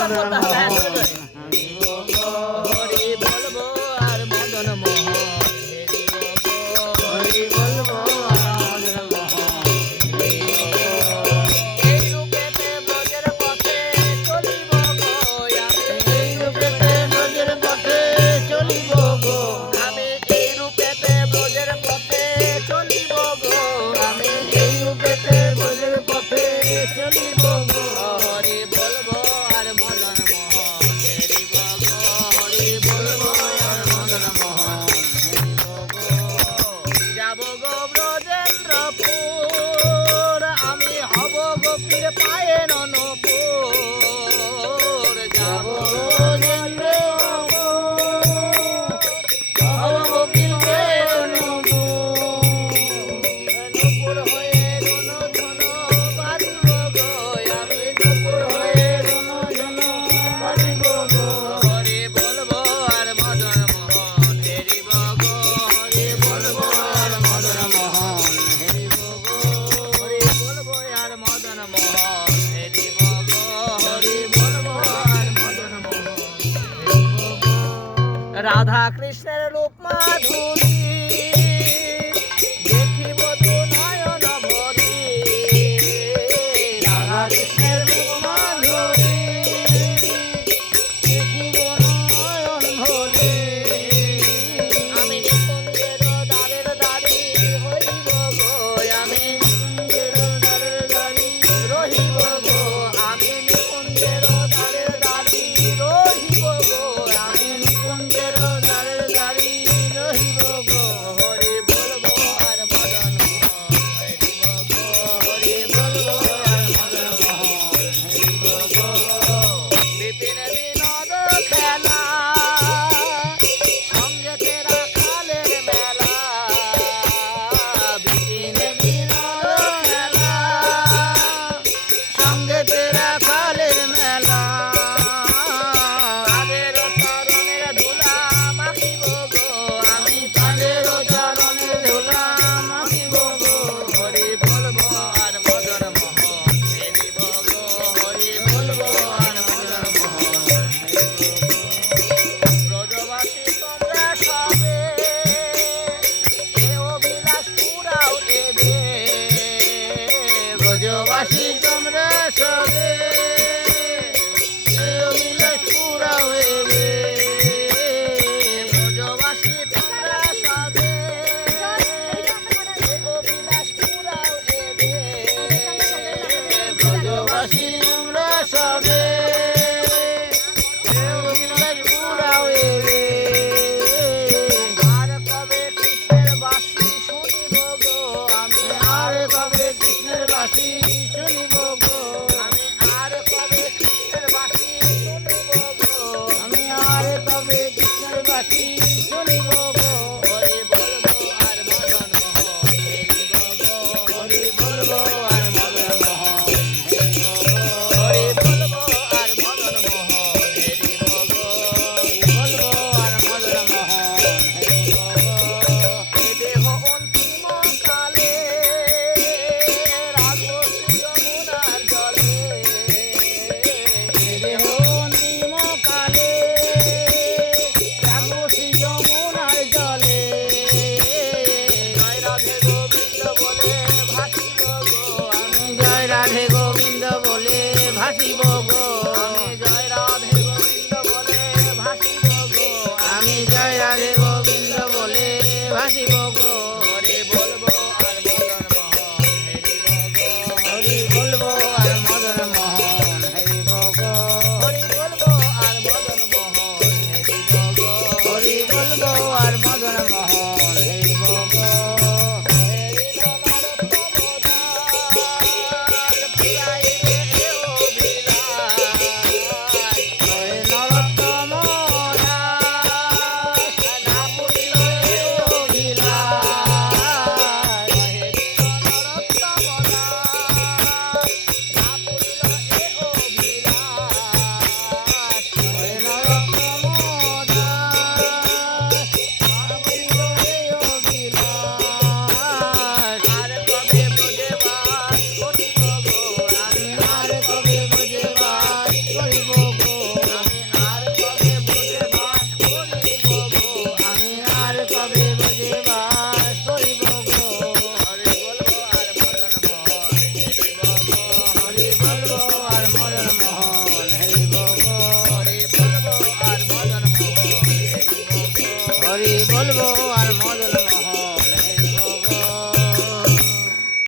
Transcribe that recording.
মদন মোহন হরি বলবো আর মদন মোহন হরি বলবো আর মদন মোহন এই রূপেতে ব্রজের পথে চলিব গো এই রূপেতে ব্রজের পথে চলিব গো আমি এই রূপেতে ব্রজের পথে চলিব গো আমি এই রূপেতে ব্রজের পথে চলিব গো হরি বলবো আর মদন মোহন হেরিব গো হরি বলবো আর মদন মোহন হেরিব গো যাব গো ব্রজেন্দ্রপুর আমি হব গোপীর পায়ে ননপুর যাব ব্রজেন্দ্রপুর হব গোপীর পায়ে ননপুর হয়ে রণধন বাজিব গো আমি নপুর হয়ে রণধন বাজিব গো হরি বলবো আর মদন মোহন হেরিব গো হরি বলবো আর মদন মোহন হেরিব গো হরি বলবো আর মদন মোহন হেরিব গো হরি বলবো আর মদন মোহন হেরিব গো রাধা কৃষ্ণের রূপ মাধুরী দেখিব তো নয়ন ভরি রাধা কৃষ্ণের রূপ মাধুরী দেখিব নয়ন ভরি আমি নিকুঞ্জের দ্বারের দ্বারী হইব গো আমি নিকুঞ্জের দ্বারের দ্বারী রহিব গো আমি নিকুঞ্জের দ্বারের দ্বারী রহিব গো আমি নিকুঞ্জের দ্বারের দ্বারী রহিব গো হরি বলবো আর মদন মোহন হরিব গো হরি বলবো আর মদন মোহন হরিব গো বিপিন বিনোদ খেলা সঙ্গে তেরা খালের মেলা বিপিন বিনোদ খেলা সঙ্গে তেরা খালের মেলা তাদের চরণের ধুলা মাখিব গো আমি তাদের চরণের ধুলা মাখিব গো হরি বলবো আর মদন মোহন হেরিব গো হরি বলবো আর মদন মোহন হেরিব গো ব্রজবাসী তোমরা সবে এ অভিলাষ পুরাও এবে ব্রজবাসী তোমরা সবে এ অভিলাষ পুরাও এবে ব্রজবাসী তোমরা সবে এ অভিলাষ পুরাও এবে ব্রজবাসী তোমরা সবে এ অভিলাষ পুরাও এবে আর কবে কৃষ্ণের বাঁশি শুনিব গো আমি আর কবে কৃষ্ণের বাঁশি শুনিব গো আমি আর কবে কৃষ্ণের বাঁশি শুনিব গো আমি আর কবে কৃষ্ণের বাঁশি শুনিব গো হরি বলবো আর মদন মোহন হেরিব গো হরি বলবো আর মদন মোহন হেরিব গো হরি বলবো আর মদন মোহন হেরিব গো হরি বলবো আর মদন মোহন হেরিব গো এ দেহ অন্তিম কালে রাগো শ্রী যমুনার জলে এ দেহ অন্তিম কালে রাগো শ্রী যমুনার জলে জয় রাধে গোবিন্দ বলে ভাসিব গো আমি জয় রাধে গোবিন্দ বলে ভাসিব গো আমি জয় রাধে গোবিন্দ বলে ভাসিব গো আমি জয় রাধে গোবিন্দ বলে ভাসিব গো হরি বলবো আর মদন মোহন হেরিব গো হরি বলবো আর মদন মোহন হেরিব গো হরি বলবো আর মদন মোহন হেরিব গো হরি বলবো আর মদন মোহন হেরিব গো হেরি নরোত্তম দাস পুরাইবে এ অভিলাষ হরি নরোত্তম দাস না পুরিল এ অভিলাষ গো আমি আর কবে বোঝে বাস করিব গো হরি বলবো আর মদন মোহন হেরিব গো হরি বলবো